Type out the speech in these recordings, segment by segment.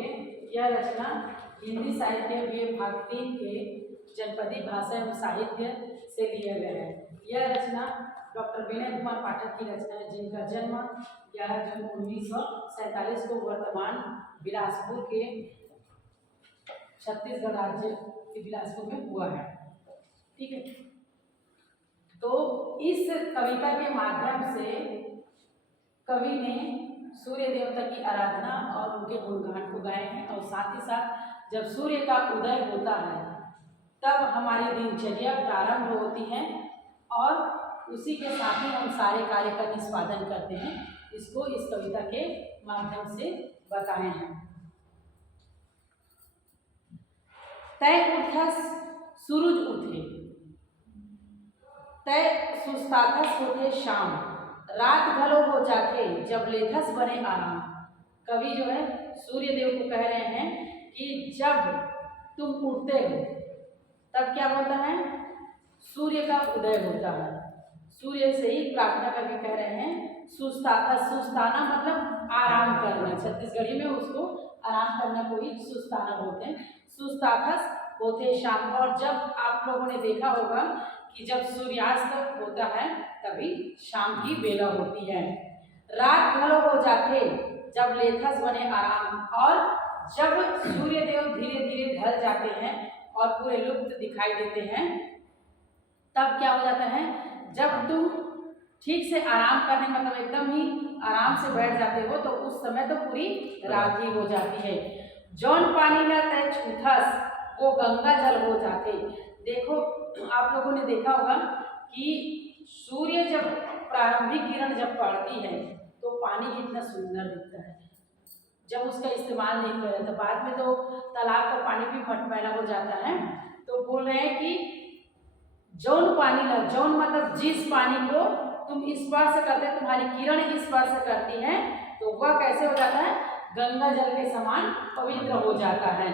के यह रचना हिंदी साहित्य विभाग भाग 3 के जनपदी भाषा एवं साहित्य से लिया गया है। यह रचना डॉक्टर विनय कुमार पाठक की रचना है, जिनका जन्म 11 जून 1947 को वर्तमान बिलासपुर के छत्तीसगढ़ राज्य के बिलासपुर में हुआ है। ठीक है, तो इस कविता के माध्यम से कवि ने सूर्य देवता की आराधना और उनके गुणगान को गाए हैं, और साथ ही साथ जब सूर्य का उदय होता है तब हमारी दिनचर्या प्रारंभ होती है और उसी के साथ ही हम सारे कार्य का निष्पादन करते हैं। इसको इस कविता के माध्यम से बताए हैं। तय उठस सूरज उठे, तय सुस्ताथस होते शाम, रात घलो हो जाते जब लेथस बने आराम। कवि जो है सूर्य देव को कह रहे हैं कि जब तुम उठते हो तब क्या होता है, सूर्य का उदय होता है। सूर्य से ही प्रार्थना करके कह रहे हैं सुस्ताथस, सुस्ताना मतलब आराम करना, छत्तीसगढ़ी में उसको आराम करना को ही सुस्ताना बोलते हैं। सुस्ताथस होते शाम, और जब आप लोगों ने देखा होगा कि जब सूर्यास्त होता है तभी शाम की बेला होती है। रात घलो हो जाते जब लेथस बने आराम, और जब सूर्य देव धीरे धीरे ढल जाते हैं और पूरे लुप्त दिखाई देते हैं तब क्या हो जाता है, जब तुम ठीक से आराम करने मतलब एकदम ही आराम से बैठ जाते हो तो उस समय तो पूरी रात ही हो जाती है। जौन पानी न तय छूथस वो गंगा जल हो जाते। देखो आप लोगों ने देखा होगा कि सूर्य जब प्रारंभिक किरण जब पड़ती है तो पानी कितना सुंदर दिखता है। जब उसका इस्तेमाल नहीं कर रहे तो बाद में तो तालाब का पानी भी मटमैला हो जाता है। तो बोल रहे हैं कि जौन पानी ला, जौन मतलब जिस पानी को तुम स्पर्श करते, तुम्हारी किरण स्पर्श करती है तो वह कैसे हो जाता है, गंगा जल के समान पवित्र हो जाता है।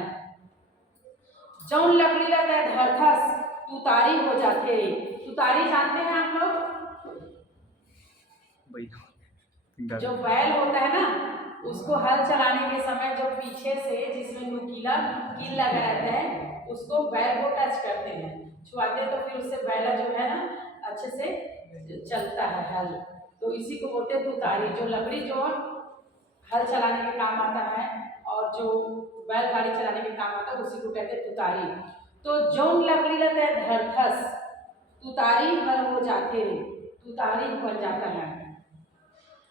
जौन लकड़ी लगता है धरथस तुतारी हो जाते रे। तुतारी जानते हैं आप लोग, जो बैल होता है ना उसको हल चलाने के समय जो पीछे से जिसमें नुकीला कील लगा रहता है उसको बैल को टच करते हैं, छुआते हैं, तो फिर उससे बैला जो है ना अच्छे से चलता है हल। तो इसी को बोलते हैं तुतारी। जो लकड़ी जो हल चलाने के काम आता है और जो बैलगाड़ी चलाने के काम आता है उसी को कहते हैं तुतारी। तो जौन लकड़ी लगता है धरथस तुतारी हल हो जाते रे, तुतारी बन जाता है।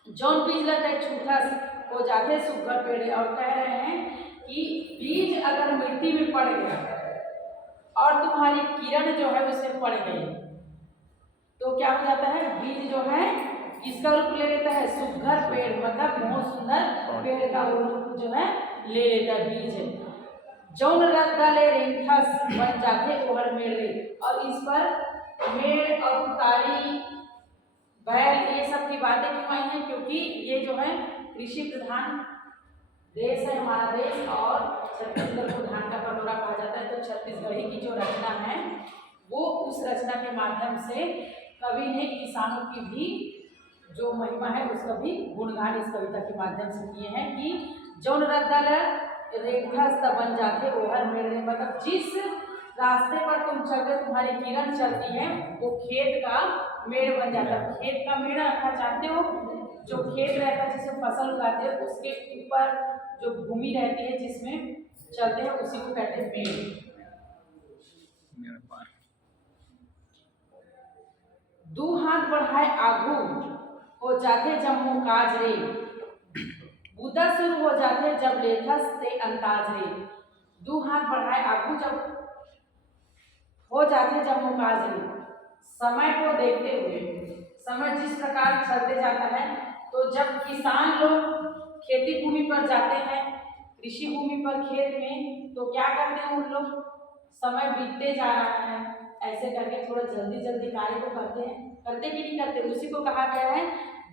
जौन बीज लगता है छूथस हो जाते सुगर पेड़। और कह रहे हैं कि बीज अगर मिट्टी में पड़ गया और तुम्हारी किरण जो है उसमें पड़ गई तो क्या हो जाता है, बीज जो है किसका रूप ले लेता है, सुघर पेड़, मतलब बहुत सुंदर पेड़ का वो रूप जो है ले लेता है बीज। जौन रद्दा ले रेंथस बन जाते ओहर मेड़। और इस पर मेड़ और तुतारी बैल ये सब की बातें क्यों आई हैं, क्योंकि ये जो है कृषि प्रधान देश है हमारा देश और छत्तीसगढ़ को धान का कटोरा कहा जाता है। तो छत्तीसगढ़ी की जो रचना है वो उस रचना के माध्यम से कवि ने किसानों की भी जो महिमा है उसका भी गुणगान इस कविता के माध्यम से किए हैं कि जौन रद्दल रेखा बन जाते ओहर मेड़। मतलब जिस रास्ते पर तुम चलते तुम्हारी किरण चलती है वो खेत का मेड़ बन जाता है। खेत का मेड़ रखा चाहते हो, जो खेत रहता है जिसमें फसल उगाते हैं उसके ऊपर जो भूमि रहती है जिसमें चलते हैं उसी को कहते हैं मेड़। दू हाथ बढ़ाए आगू हो जाते जब मुकाज रे, बुदा शुरू हो जाते जब लेथस से अंताज रे। दू हाथ बढ़ाए आगू जब हो जाते जब मुकाज रे, समय को देखते हुए, समय जिस प्रकार चलते जाता है तो जब किसान लोग खेती भूमि पर जाते हैं, कृषि भूमि पर खेत में, तो क्या करते हैं उन लोग, समय बीतते जा रहा है ऐसे करके थोड़ा जल्दी जल्दी कार्य को करते हैं, करते कि नहीं करते, उसी को कहा गया है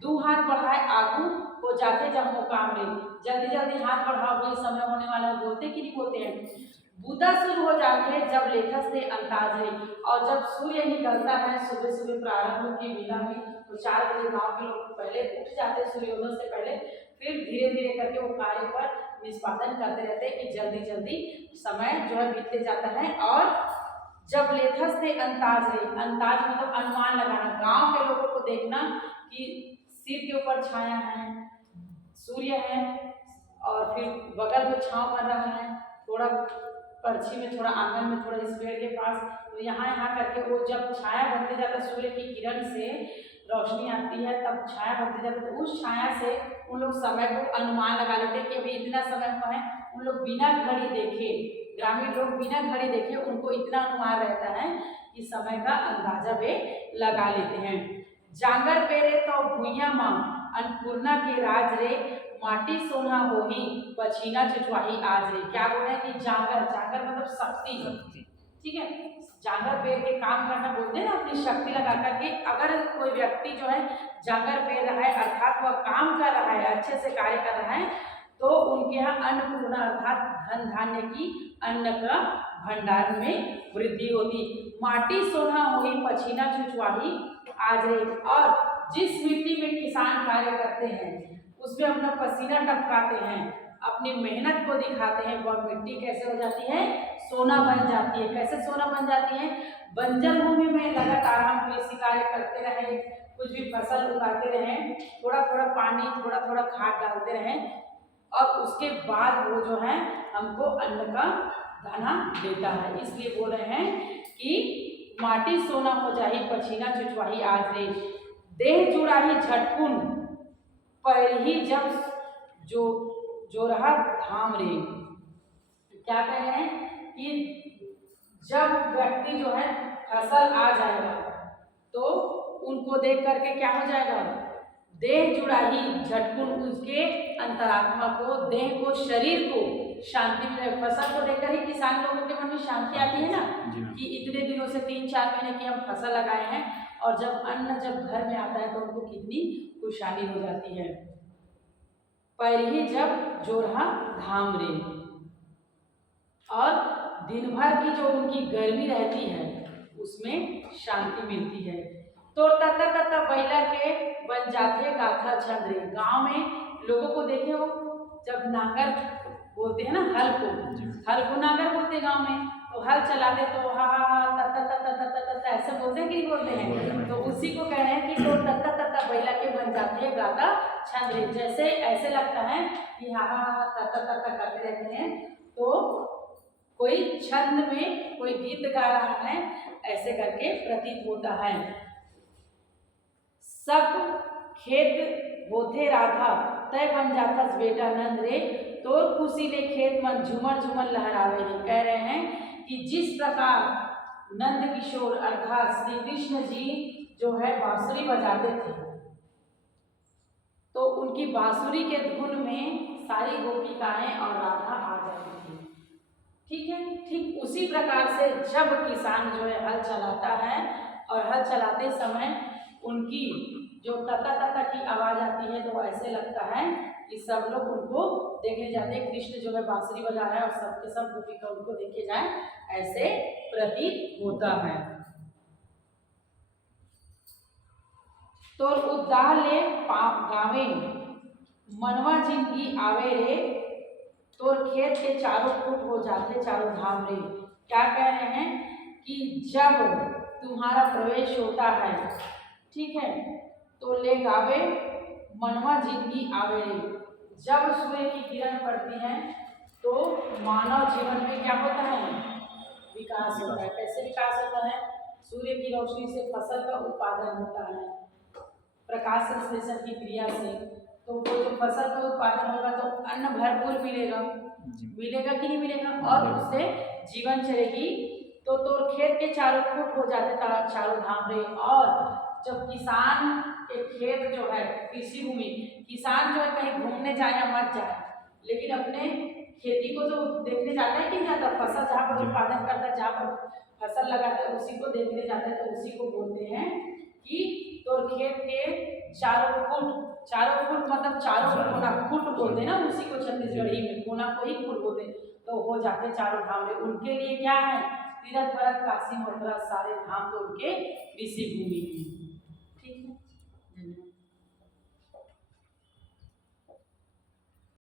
दू हाथ बढ़ाए आगू हो जाते जब मुकाम रे। जल्दी जल्दी हाथ बढ़ाओ भाई समय होने वाला, बोलते कि नहीं बोलते हैं। बुदा शुरू हो जाते हैं जब लेथस से अंताज रे, और जब सूर्य निकलता है सुबह सुबह प्रारंभ की बेला में तो 4 बजे गाँव के लोग पहले उठ जाते सूर्योदय से पहले, फिर धीरे धीरे करके वो कार्य पर निष्पादन करते रहते हैं कि जल्दी जल्दी समय जो है बीतते जाता है। और जब लेथस थे अंताज रही, अंताज मतलब अनुमान लगाना, गांव के लोगों को देखना कि सिर के ऊपर छाया है, सूर्य है और फिर बगल में छांव बन रहा है, थोड़ा पर्ची में, थोड़ा आंगन में, थोड़ा इस पेड़ के पास, तो यहाँ करके वो जब छाया बनते जाता है, सूर्य की किरण से रोशनी आती है तब छाया बनते जाता है, तो उस छाया से उन लोग समय को अनुमान लगा लेते हैं कि अभी इतना समय हुआ है। उन लोग बिना घड़ी देखे, ग्रामीण लोग बिना घड़ी देखे उनको इतना अनुमान रहता है कि समय का अंदाजा वे लगा लेते हैं। जांगर पेरे तो भुइया माँ अन्नपूर्णा के राज रे, माटी सोना होही पछीना चुचवाही आज रे। क्या बोल रहे हैं कि जांगर, जांगर मतलब शक्ति, ठीक है, जांगर पेड़ के काम करना बोलते हैं ना, अपनी शक्ति लगा करके। अगर कोई व्यक्ति जो है जांगर पेड़ रहा है अर्थात वह काम कर रहा है, अच्छे से कार्य कर रहा है, तो उनके यहाँ अन्नपूर्णा अर्थात धन धान्य की, अन्न का भंडार में वृद्धि होती। माटी सोना होगी पछीना चुचवाही आज रे। और जिस मिट्टी में किसान कार्य करते हैं उसमें अपना पसीना टपकाते हैं, अपनी मेहनत को दिखाते हैं, वह मिट्टी कैसे हो जाती है, सोना बन जाती है। कैसे सोना बन जाती है, बंजर भूमि में लगातार हम कृषि कार्य करते रहे, कुछ भी फसल उगाते रहे, थोड़ा थोड़ा पानी, थोड़ा थोड़ा खाद डालते रहे, और उसके बाद वो जो है हमको अन्न का दाना देता है। इसलिए बोल रहे हैं कि माटी सोना हो जाही पछीना चुचवाही आज रे, देह जुड़ाही झटकुन पैर ही जब जो रहा धाम रे। क्या कह रहे हैं कि जब व्यक्ति जो है फसल आ जाएगा तो उनको देख करके क्या हो जाएगा, देह जुड़ाही झटकुन, उसके अंतरात्मा को, देह को, शरीर को शांति मिले। फसल को देखकर ही किसान लोगों के मन में शांति आती है ना, कि इतने दिनों से 3-4 महीने की हम फसल लगाए हैं, और जब अन्न जब घर में आता है तो उनको कितनी खुशहाली हो जाती है। पैरही जब जोरहा धाम रे, और दिन भर की जो उनकी गर्मी रहती है उसमें शांति मिलती है। तो तत्ता तत्ता बैला के बन जाते गाथा छंद रे। गाँव में लोगों को देखे हो, जब नांगर बोलते हैं ना, हल को नांगर बोलते हैं गाँव में, तो हल चलाते तो हा हा हा तत्ता तत्ता तत्ता तत्ता ऐसे बोलते हैं कि नहीं बोलते हैं, तो उसी को कह रहे हैं कि तो तत्ता तत्ता बैला के बन जाते हैं गाथा छंद रे। जैसे ऐसे लगता है कि हा हा हा तत्ता तत्ता करते रहते हैं, तो कोई छंद में कोई गीत गा रहा है, ऐसे करके प्रतीत होता है। सब खेत होते राधा तय बन जाता बेटा नंद रे, तोर खुशी ले खेत मन झूमर झूमर लहरावे रे। कह रहे हैं कि जिस प्रकार नंद किशोर अर्थात श्री कृष्ण जी जो है बांसुरी बजाते थे, तो उनकी बांसुरी के धुन में सारी गोपिकाएं और राधा आ जाती थी। ठीक है, ठीक उसी प्रकार से जब किसान जो है हल चलाता है, और हल चलाते समय उनकी जो तता तता की आवाज आती है, तो ऐसे लगता है कि सब लोग उनको देखने जाते हैं, कृष्ण जो है बांसुरी बजा रहा है और सबके सब गोपिका उनको देखे जाए, ऐसे प्रतीत होता है। तो उद्दाह ले गावे मनवा जिंदगी आवे रे, तोर खेत के चारों फूट हो जाते चारों धाम रे। क्या कह रहे हैं कि जब तुम्हारा प्रवेश होता है, ठीक है, तो ले गावे मनवा जिंदगी आवे रे। जब सूर्य की किरण पड़ती है तो मानव जीवन में क्या होता है, विकास होता है। कैसे विकास होता है, सूर्य की रोशनी से फसल का उत्पादन होता है, प्रकाश संश्लेषण की क्रिया से, तो वो जो फसल का उत्पादन होगा तो अन्न भरपूर मिलेगा कि नहीं मिलेगा, और उससे जीवन चलेगी। तो खेत के चारों फूट हो जाते चारों धाम रे। और जब किसान के खेत जो है, कृषि भूमि, किसान जो है कहीं घूमने जाए या मत जाए, लेकिन अपने खेती को तो देखने जाता है कि नहीं जाता, फसल जहाँ पर उत्पादन करता है, जहाँ पर फसल लगाता है उसी को देखने जाता है, तो उसी को बोलते हैं कि तो खेत के चारों फुट मतलब चारों कोना, फुट बोलते हैं ना, उसी को छत्तीसगढ़ी में कोना को ही फुट बोलते हैं, तो हो जाते चारों धाम रे। उनके लिए क्या है, तीर्थ व्रत काशी मथुरा सारे धाम तो उनके कृषि भूमि है।